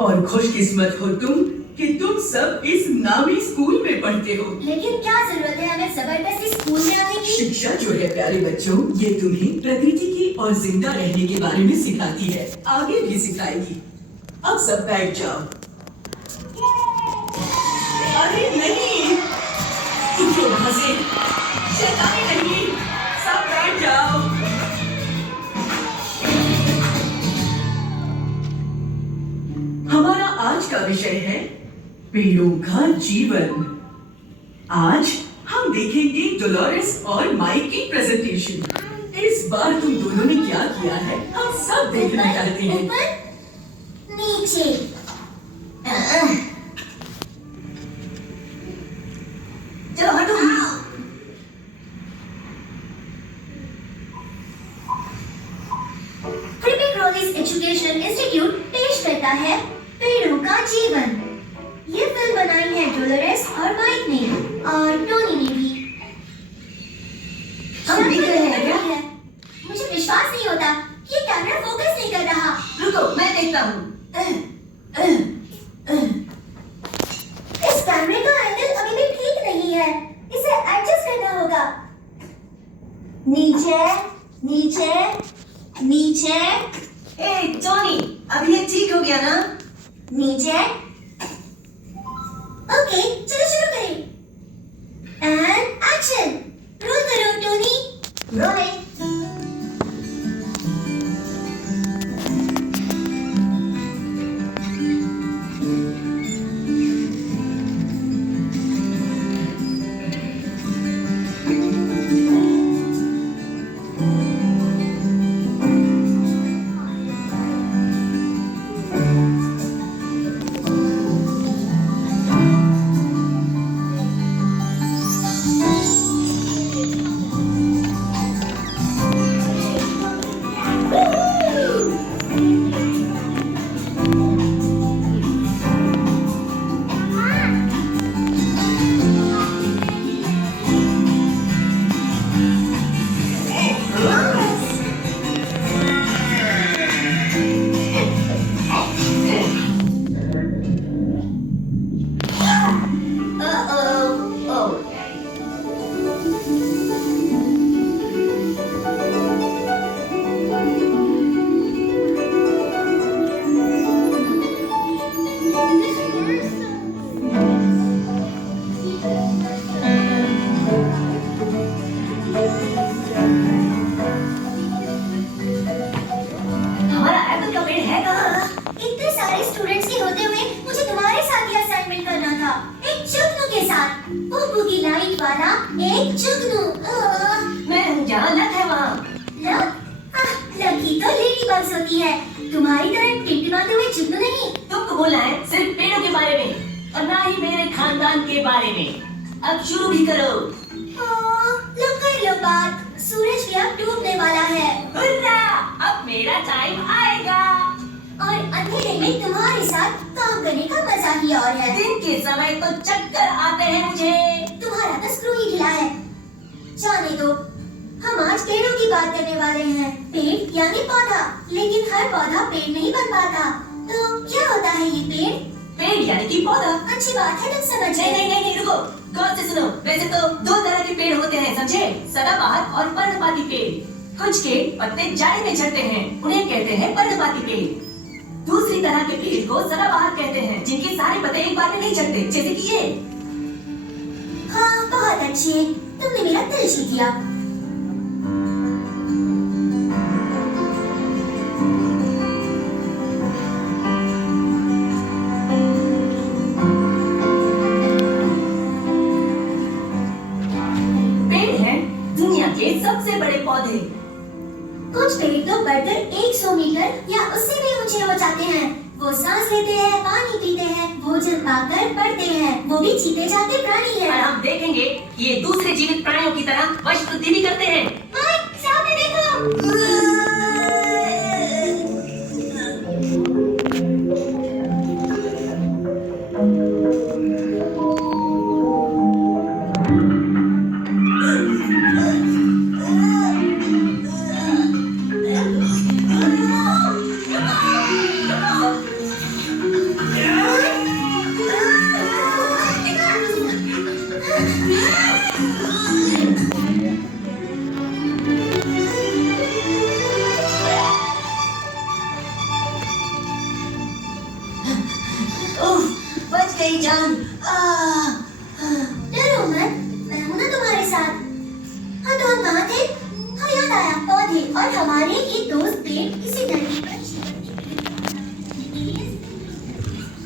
और खुशकिस्मत हो तुम कि तुम सब इस नामी स्कूल में पढ़ते हो। लेकिन क्या जरूरत है हमें जबरदस्ती स्कूल में आने की? शिक्षा जो है प्यारे बच्चों, ये तुम्हें प्रकृति की और जिंदा रहने के बारे में सिखाती है, आगे भी सिखाएगी। अब सब बैठ जाओ। अरे नहीं, उठो वहां से, शैतानी नहीं, सब बैठ जाओ। हमारा आज का विषय है पेड़ों का जीवन। आज हम देखेंगे डोलोरेस और माइक की प्रेजेंटेशन। इस बार तुम दोनों ने क्या किया है हम सब देखना चाहते हैं। ऊपर नीचे चलो हटो। क्रिपिक रोलिस एजुकेशन इंस्टीट्यूट पेश करता है पेड़ों का जीवन। ये फिल्म बनाई है डोलोरेस और माइक ने और टोनी ने भी। हम देख रहे हैं क्या? मुझे विश्वास नहीं होता, ये कैमरा फोकस नहीं कर रहा। रुको, मैं देखता हूँ। इस कैमरे का एंगल अभी भी ठीक नहीं है, इसे एडजस्ट करना होगा। नीचे, नीचे, नीचे, टोनी, अब ये ठीक हो गया ना? नीचे। ओके, चलो शुरू करें। And action. रोल करो टोनी। रोलिंग। हमारा एप्पल का पेड़ है कहाँ? इतने सारे स्टूडेंट्स के होते हुए मुझे तुम्हारे साथ ये असाइनमेंट करना था, एक जुगनू के साथ। बुबू की लाइट वाला एक जुगनू। मैं हूँ जहाँ लक है वहाँ। लकी तो लेडी बग्स होती है, तुम्हारी तरह टिमटिमाते हुए जुगनू नहीं। तुमको बोलना है सिर्फ पेड़ों के बारे में और ना ही मेरे खानदान के बारे में। अब शुरू भी करो। लो कर लो बात, सूरज भी अब डूबने वाला है हुर्रा! अब मेरा टाइम आएगा। और अंधेरे में तुम्हारे साथ काम करने का मजा ही और है। दिन के समय तो चक्कर आते हैं मुझे। तुम्हारा तो स्क्रू ही ढीला है। जाने दो, हम आज पेड़ों की बात करने वाले हैं। पेड़ यानी पौधा, लेकिन हर पौधा पेड़ नहीं बन पाता। तो क्या होता है ये पेड़? पेड़ यानी कि पौधा। अच्छी बात है, तुम समझ नहीं गए। नहीं नहीं नहीं, रुको, गौर से सुनो। वैसे तो दो तरह के पेड़ होते हैं, समझे? सदाबहार और पर्णपाती पेड़। कुछ के पत्ते जाड़े में झड़ते हैं, उन्हें कहते हैं पर्णपाती पेड़। दूसरी तरह के पेड़ को सदाबहार कहते हैं, जिनके सारे पत्ते एक बार में नहीं झड़ते, जैसे कि ये। हाँ, बहुत अच्छे, तुमने मेरा दिल जीत लिया। पेड़ हैं दुनिया के सबसे बड़े पौधे। कुछ पेड़ तो बढ़कर 100 मीटर या उससे भी ऊंचे हो जाते हैं। वो सांस लेते हैं, पानी पीते हैं, भोजन पाकर बढ़ते हैं। वो भी जीते जाते प्राणी और हैं। हम देखेंगे कि ये दूसरे जीवित प्राणियों की तरह वंश वृद्धि भी करते हैं। माइक, सामने देखो। बच गई जान। डरो मत, मैं हूं ना तुम्हारे साथ। हाँ, तो हम कहाँ थे? हाँ, याद आया, पौधे और हमारे ये दोस्त पेड़ इसी धरती पर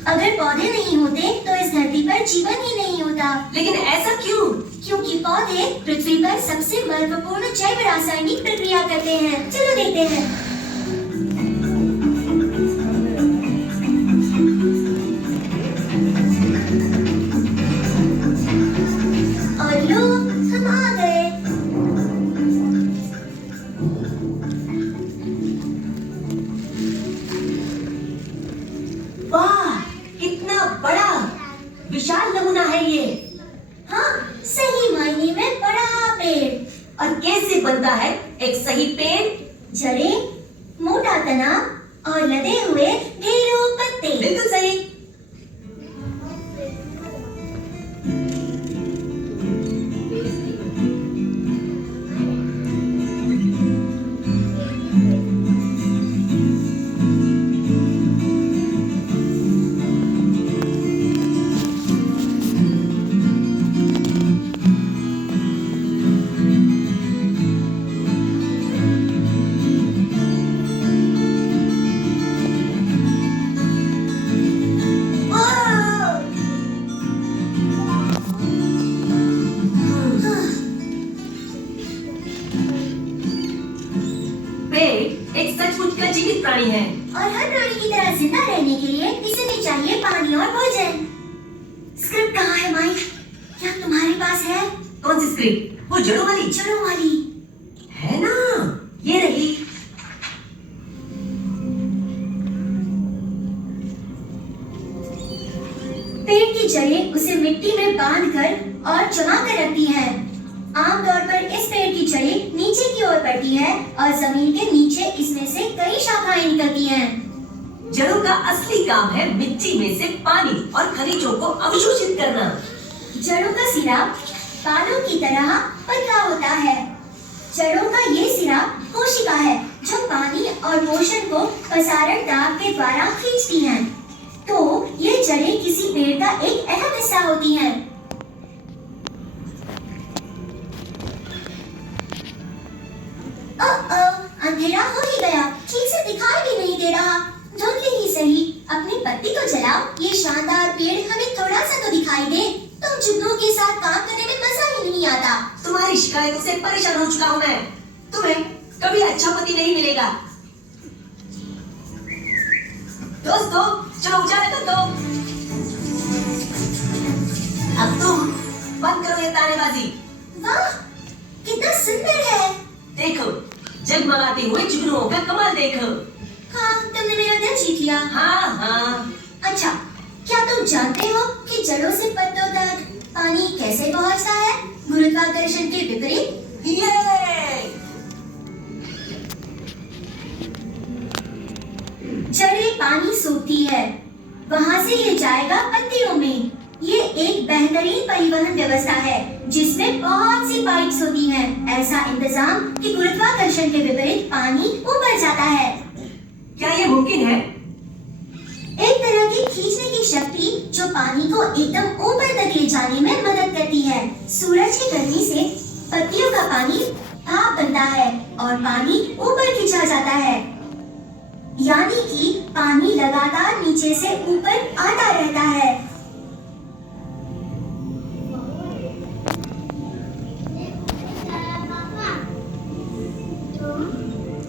अगर पौधे नहीं होते तो इस धरती पर जीवन ही नहीं होता। लेकिन ऐसा क्यों? क्योंकि पौधे पृथ्वी पर सबसे महत्वपूर्ण जैव रासायनिक प्रक्रिया करते हैं। चलो देखते हैं। और लो, हम आ गए। वाह, कितना बड़ा विशाल नमूना है ये। हाँ, सही मायने में बड़ा पेड़। और कैसे बनता है एक सही पेड़? जड़ें, मोटा तना और लदे हुए ढेरों पत्ते। बिल्कुल सही माइक, क्या तुम्हारे पास है? कौन सी स्क्रिप्ट? वो जड़ों वाली जड़ों वाली है ना, ये रही। पेड़ की जड़ें उसे मिट्टी में बांधकर और जमा कर रखती हैं। आमतौर पर इस पेड़ की जड़ें नीचे की ओर बढ़ती है और जमीन के नीचे इसमें से कई शाखाएं निकलती हैं। जड़ों का असली काम है मिट्टी में से पानी और खनिजों को अवशोषित करना। जड़ों का सिरा बालों की तरह पतला होता है। जड़ों का ये सिरा कोशिका है जो पानी और पोषण को प्रसारण दाब के द्वारा खींचती हैं। तो ये जड़ें किसी पेड़ का एक अहम हिस्सा होती हैं। अंधेरा हो ही गया, ठीक से दिखाई भी नहीं दे रहा। धुंधली ही सही, अपनी बत्ती तो जलाओ, ये शानदार पेड़ हमें थोड़ा सा तो दिखाई दे। तुम जुगनू के साथ काम करने में मजा ही नहीं आता। तुम्हारी शिकायतों से परेशान हो चुका हूँ मैं। तुम्हें कभी अच्छा पति नहीं मिलेगा। दोस्तों, चलो उजाला कर दो। अब तुम बंद करो ये तानेबाजी। वाह, कितना सुंदर है। देखो, जगमगाते हुए जुगनुओं का कमाल देखो। हाँ, तुमने मेरा दिल जीत लिया। हाँ। अच्छा, क्या तुम जानते हो कि जड़ों से पत्तों तक पानी कैसे पहुंचता है? गुरुत्वाकर्षण के विपरीत। ये! जड़ें पानी सोखती है, वहाँ से ये जाएगा पत्तियों में। ये एक बेहतरीन परिवहन व्यवस्था है जिसमें बहुत सी पाइप्स होती हैं। ऐसा इंतजाम कि गुरुत्वाकर्षण के विपरीत पानी ऊपर जाता है। क्या ये मुमकिन है? एक तरह की खींचने की शक्ति जो पानी को एकदम ऊपर तक ले जाने में मदद करती है। सूरज की गर्मी से पत्तियों का पानी भाप बनता है और पानी ऊपर खींचा जाता है, यानी कि पानी लगातार नीचे से ऊपर आता रहता है।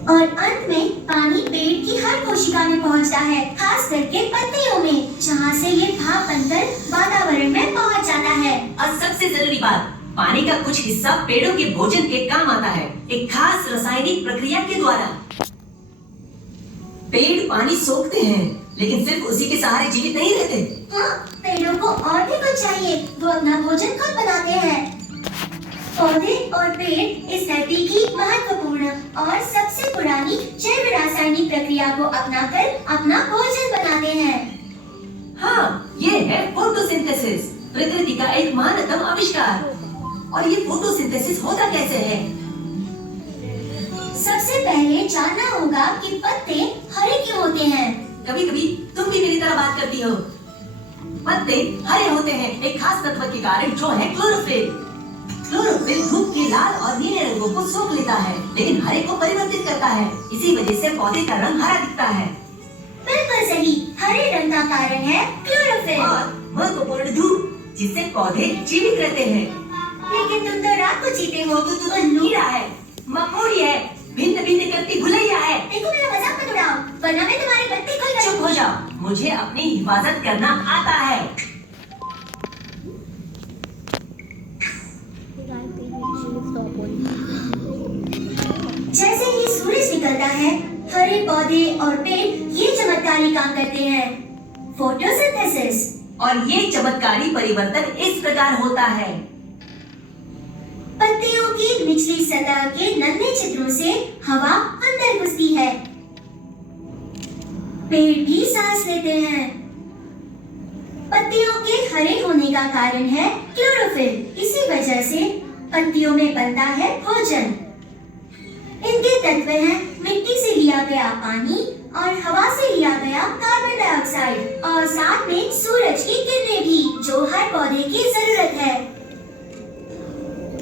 और अंत में पानी पेड़ की हर कोशिका में पहुंचता है, खास करके पत्तियों में, जहां से ये भाप बनकर वातावरण में पहुंच जाता है। और सबसे जरूरी बात, पानी का कुछ हिस्सा पेड़ों के भोजन के काम आता है, एक खास रासायनिक प्रक्रिया के द्वारा। पेड़ पानी सोखते हैं, लेकिन सिर्फ उसी के सहारे जीवित नहीं रहते। हाँ, पेड़ों को और भी कुछ चाहिए, वो अपना भोजन खुद बनाते हैं। पौधे और पेड़ इस धरती की महत्वपूर्ण और सबसे पुरानी जैव रासायनिक प्रक्रिया को अपनाकर अपना भोजन बनाते हैं। हाँ, ये है फोटोसिंथेसिस, प्रकृति का एक महानतम आविष्कार। और ये फोटोसिंथेसिस होता कैसे है? सबसे पहले जानना होगा कि पत्ते हरे क्यों होते हैं। कभी-कभी तुम भी मेरी तरह बात करती हो। पत्ते हरे होते हैं एक खास तत्व के कारण जो है क्लोरोफिल। क्लोरोफिल धूप के लाल और नीले रंगों को सोख लेता है, लेकिन हरे को परिवर्तित करता है। इसी वजह से पौधे का रंग हरा दिखता है। बिल्कुल सही, हरे रंग का कारण है क्लोरोफिल। और महत्वपूर्ण धूप, जिससे पौधे जीवित रहते हैं। लेकिन तुम तो रात को जीते हो। तो नीला है, मकोड़ी है, भिन्न भिन्न करती गुलैया है। देखो, मेरा मजाक मत उड़ाओ, वरना मैं तुम्हारी बत्ती खोल चुप हो जाओ, मुझे अपनी हिफाजत करना आता है। जैसे ही सूरज निकलता है, हरे पौधे और पेड़ ये चमत्कारी काम करते हैं, फोटोसिंथेसिस। और ये चमत्कारी परिवर्तन इस प्रकार होता है। पत्तियों की निचली सतह के नन्हे छिद्रों से हवा अंदर घुसती है, पेड़ भी सांस लेते हैं। पत्तियों के हरे होने का कारण है क्लोरोफिल। इसी वजह से पत्तियों में बनता है भोजन। इनके तत्व हैं मिट्टी से लिया गया पानी और हवा से लिया गया कार्बन डाइऑक्साइड, और साथ में सूरज की किरणें भी, जो हर पौधे की जरूरत है।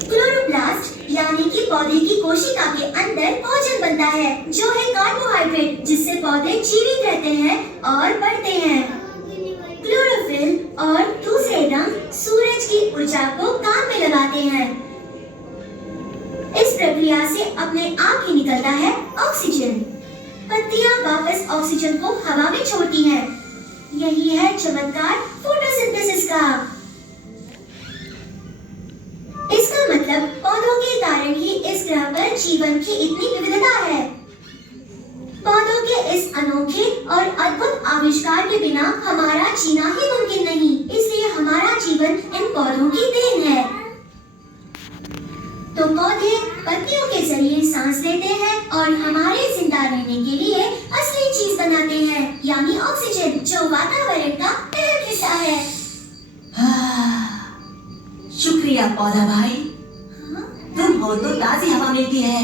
क्लोरोप्लास्ट यानी कि पौधे की कोशिका के अंदर भोजन बनता है, जो है कार्बोहाइड्रेट, जिससे पौधे जीवित रहते हैं और बढ़ते हैं। क्लोरोफिल और दूसरे रंग सूरज की ऊर्जा को काम में लगाते हैं। इस प्रक्रिया से अपने आप ही निकलता है ऑक्सीजन। पत्तियां वापस ऑक्सीजन को हवा में छोड़ती हैं। यही है चमत्कार फोटोसिंथेसिस का। ग्रह पर जीवन की इतनी विविधता है। पौधों के इस अनोखे और अद्भुत आविष्कार के बिना हमारा जीना ही मुमकिन नहीं, इसलिए हमारा जीवन इन पौधों की देन है। तो पौधे पत्तियों के जरिए सांस लेते हैं और हमारे जिंदा रहने के लिए असली चीज बनाते हैं, यानी ऑक्सीजन, जो वातावरण का अहम हिस्सा है। शुक्रिया पौधा भाई, हाँ? तुम हो तो ताजी हवा मिलती है,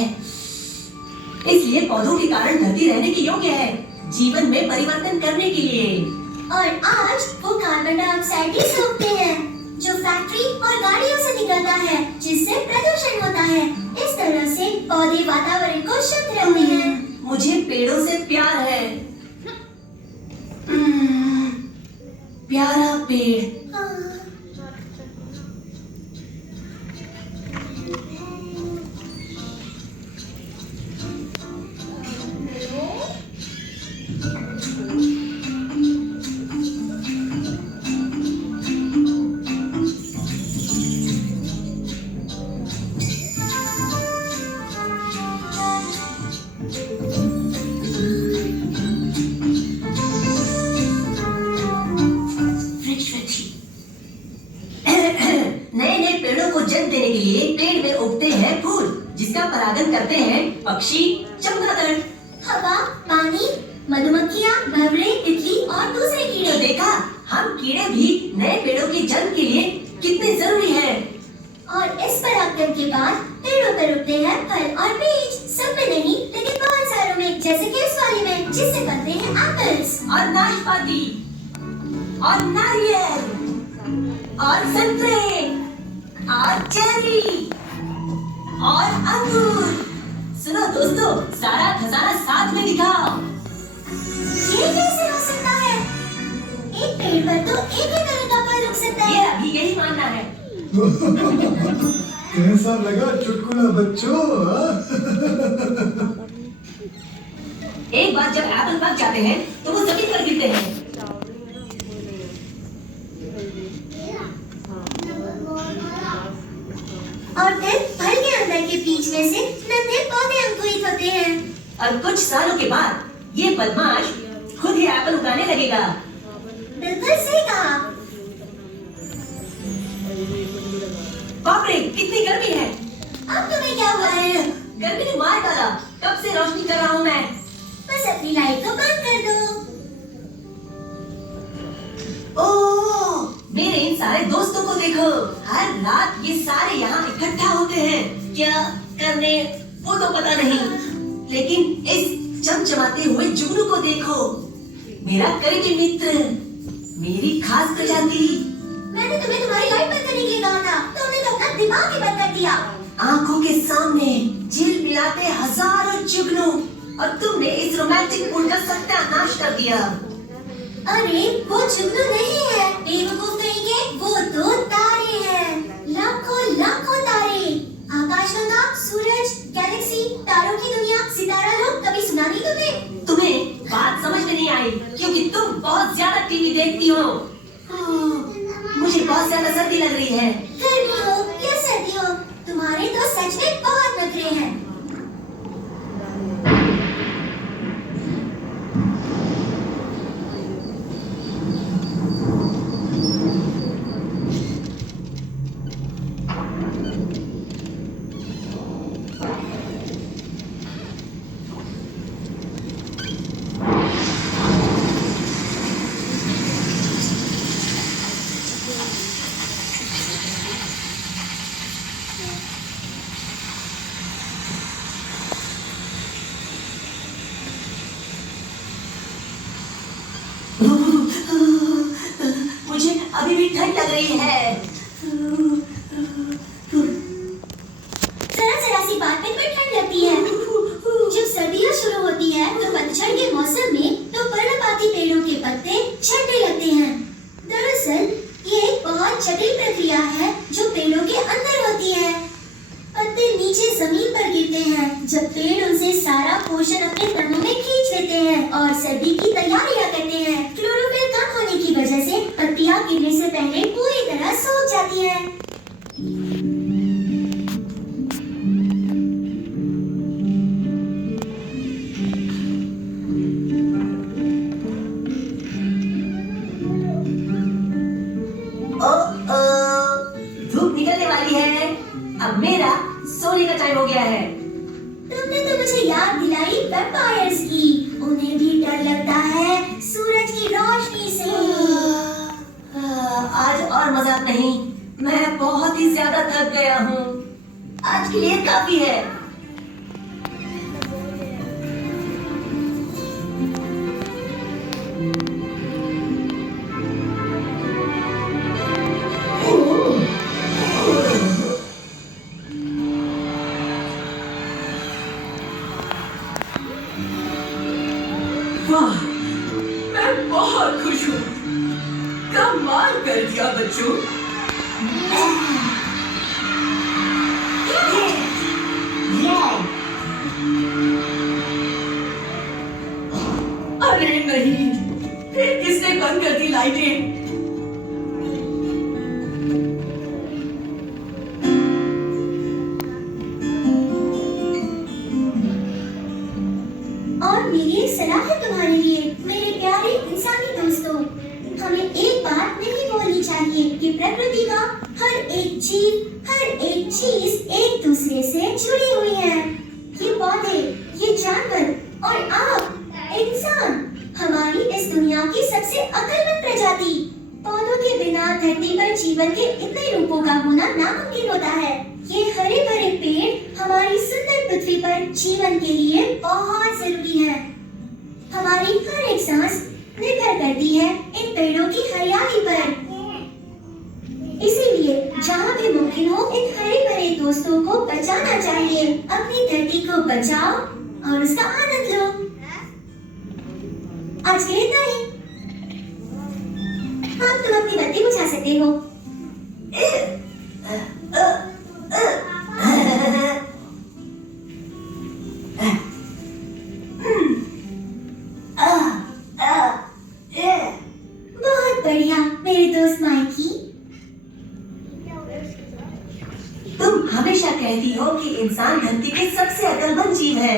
इसलिए पौधों के कारण धरती रहने के योग्य है, जीवन में परिवर्तन करने के लिए। और आज वो कार्बन डाइऑक्साइड भी सोखते हैं, जो फैक्ट्री और गाड़ियों से निकलता है, जिससे प्रदूषण होता है। इस तरह से पौधे वातावरण को शुद्ध रखते हैं। मुझे पेड़ों से प्यार है। प्यारा पेड़। हाँ। नए पेड़ों को जन्म देने के लिए पेड़ में उगते हैं फूल, जिसका परागण करते हैं पक्षी, चमगादड़। हवा, पानी, मधुमक्खियाँ, भंवरे, तितली और दूसरे तो कीड़े। देखा, हम कीड़े भी नए पेड़ों के जन्म के लिए कितने जरूरी हैं। और इस परागण के बाद पेड़ों पर उगते हैं फल और बीज, सब में नहीं लेकिन बहुत सारों में, जैसे कि इस वाले में, जिससे बनते हैं एप्पल्स और नाशपाती और नारियल और संतरे और चेरी और अंगूर। सुनो दोस्तों, सारा खजाना साथ में दिखाओ। ये कैसे हो सकता है? एक पेड़ पर तो एक ही तरह का फल उग सकता है। मेरा भी यही मानना है। कैसा लगा चुटकुला बच्चों? एक बार जब एप्पल पक जाते हैं तो वो जमीन पर गिरते हैं। और फिर फल के अंदर के बीज में से नन्हे पौधे अंकुरित होते हैं। और कुछ सालों के बाद ये बदमाश खुद ही एप्पल उगाने लगेगा। बिल्कुल सही कहा। बाप रे, कितनी गर्मी है। अब तुम्हें क्या हुआ है? गर्मी ने मार डाला। कब से रोशनी कर रहा हूँ मैं। बस अपनी लाइट को बंद कर दो। ओह, मेरे इन सारे दोस्तों को देखो। हर रात ये सारे यहाँ इकट्ठा होते हैं। क्या करने वो तो पता नहीं, लेकिन इस चमचमाते हुए जुगनू को देखो, मेरा करीबी मित्र, मेरी खास प्रजाति। मैंने तुम्हें तुम्हारी लाइट बंद करने के लिए कहा था, तुमने तो अपना दिमाग ही बंद कर दिया। आंखों के सामने झिलमिलाते हजारों जुगनू, और तुमने इस रोमांटिक मूड का सत्यानाश कर दिया। अरे वो जुगनू नहीं है, बेवकूफ कहेंगे, वो तो तारे हैं। लाखों लाखों तारे, आकाशगंगा, सूरज, गैलेक्सी, तारों की दुनिया, सितारा लोग, कभी सुना नहीं तुमने? तुम्हें बात समझ में नहीं आई, क्योंकि तुम बहुत ज्यादा टीवी देखती हो। मुझे बहुत ज्यादा सर्दी लग रही है। गर्मी हो या सर्दी हो, तुम्हारे तो सच में बहुत नखरे हैं। मुझे अभी भी ठंड लग रही है। जरा सी बात पे तुम्हें ठंड लगती है। जब सर्दियाँ शुरू होती है तो पतझड़ के मौसम में तो पर्णपाती पेड़ों के पत्ते झड़ने लगते हैं। दरअसल ये एक बहुत जटिल प्रक्रिया है जो पेड़ों के अंदर होती है। पत्ते नीचे जमीन पर गिरते हैं जब पेड़ उनसे सारा पोषण अपने तनों में खींच लेते हैं और सर्दी की तैयारियां करते हैं। क्लोरोफिल कम होने की वजह से पत्तियां गिरने से पहले पूरी तरह सूख जाती हैं। सोने का टाइम हो गया है। तुमने तो मुझे याद दिलाई वैम्पायर्स की। उन्हें भी डर लगता है सूरज की रोशनी से। आज और मजाक नहीं, मैं बहुत ही ज्यादा थक गया हूँ। आज के लिए काफी है। वाह, मैं बहुत खुश हूँ। कमाल कर दिया बच्चों। अरे नहीं, फिर किसने बंद कर दी लाइटें? और मेरी एक सलाह है तुम्हारे लिए, मेरे प्यारे इंसानी दोस्तों। हमें एक बात नहीं भूलनी चाहिए कि प्रकृति का हर एक जीव, हर एक चीज एक दूसरे से जुड़ी हुई है। ये पौधे, ये जानवर और आप, इंसान, हमारी इस दुनिया की सबसे अक्लमंद प्रजाति। पौधों के बिना धरती पर जीवन के इतने रूपों का होना नामुमकिन होता है। ये हरे भरे पेड़ हमारी सुंदर पृथ्वी पर जीवन के लिए बहुत जरूरी है। हमारी हर एक सांस निर्भर करती है इन पेड़ों की हरियाली पर। इसीलिए जहाँ भी मुमकिन हो इन हरे भरे दोस्तों को बचाना चाहिए। अपनी धरती को बचाओ और उसका आनंद लो। आज के लिए इतना ही। अब तुम अपनी बत्ती बुझा सकते हो। बहुत बढ़िया मेरे दोस्त माइकी। तुम हमेशा कहती हो कि इंसान धरती के सबसे अक्लमंद जीव है,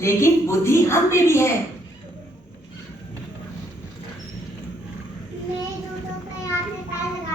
लेकिन बुद्धि हम में भी है। मैं जूतों पे आपने पैर लगा